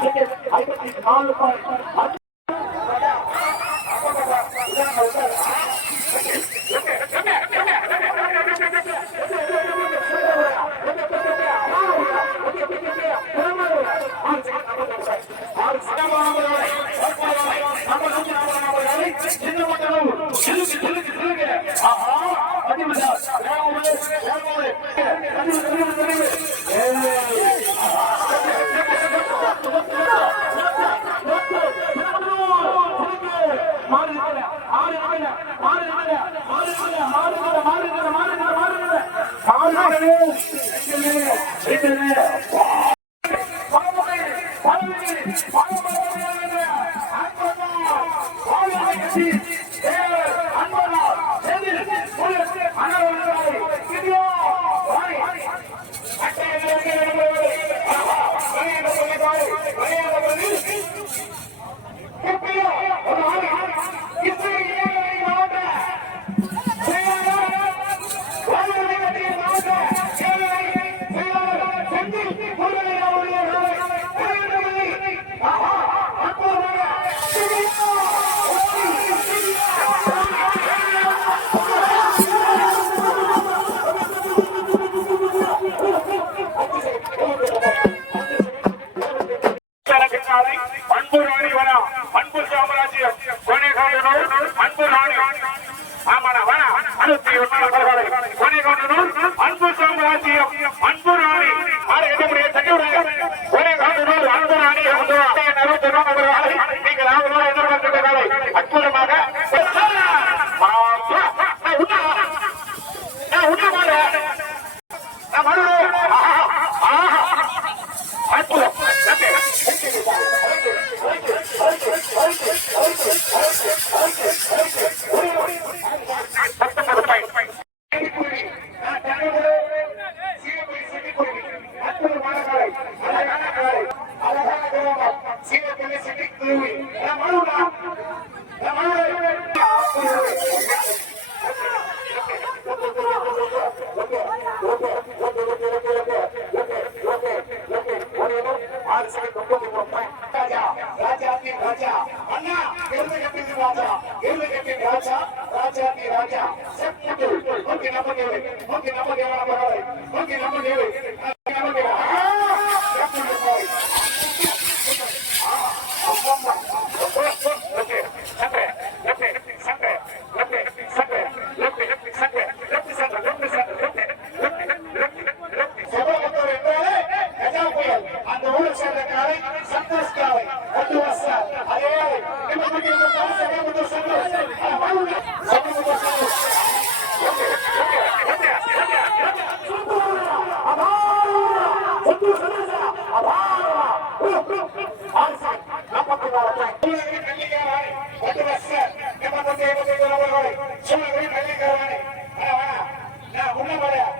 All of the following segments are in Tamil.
ஐம்பத்தி உள்ள வர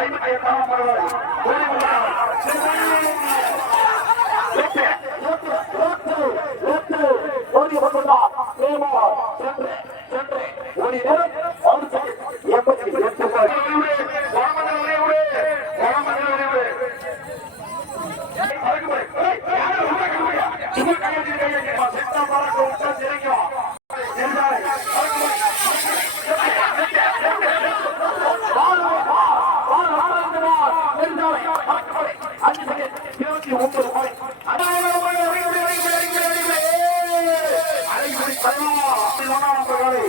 ஒரு எட்டாம் பரவாயில்லை ஓடி ஓடி ஓடி ஓடி মনোনয়ন করে।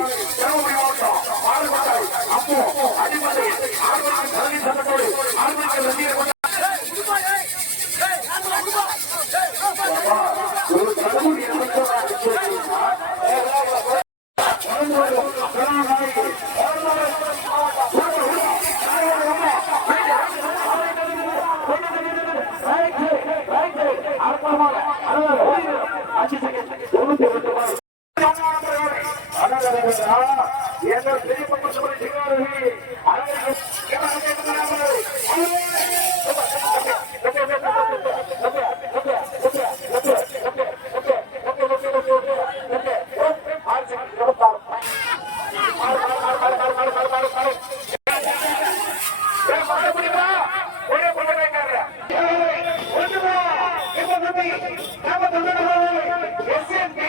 এসএনপি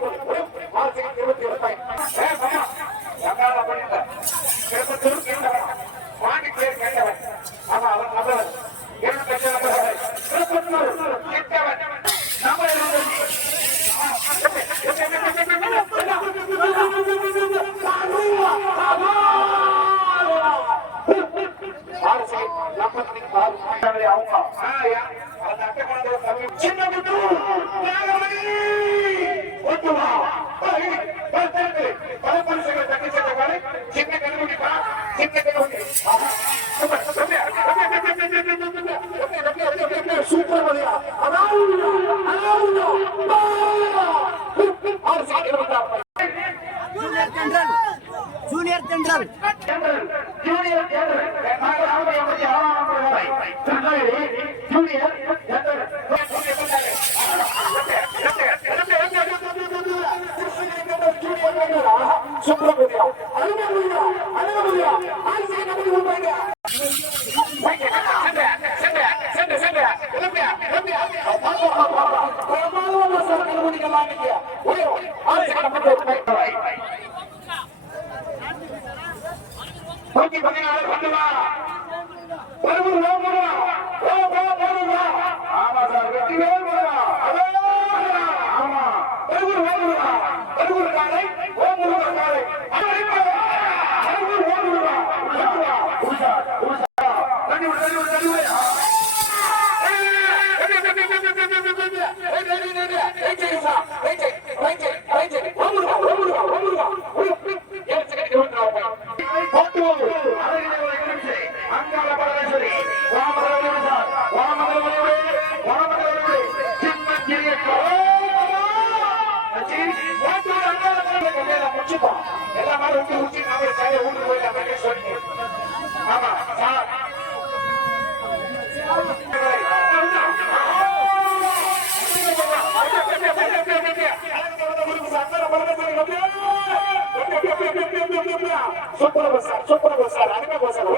கொடுப்போம் எல்லா மாதிரி Ooty Ooty super sir super sir அருமை சார்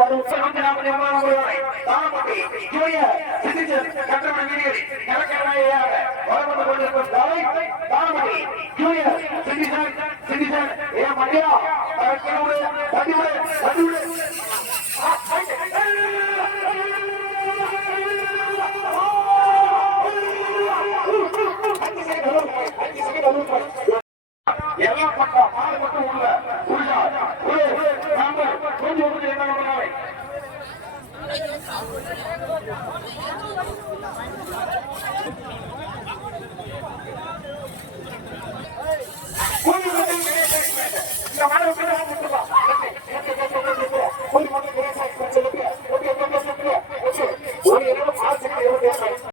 ஒரு உற்சாகம் தாமட்டி ஜூனியர் சிட்டிசன் கட்டண வீதியில் நிலக்கடையாக வரப்பட்டு கொண்டிருக்கும் தலை தாமட்டி ஜூனியர் சிட்டிசன் சிட்டிசன் ஏ மண்டியா தனிவுடன் தனிவுடன்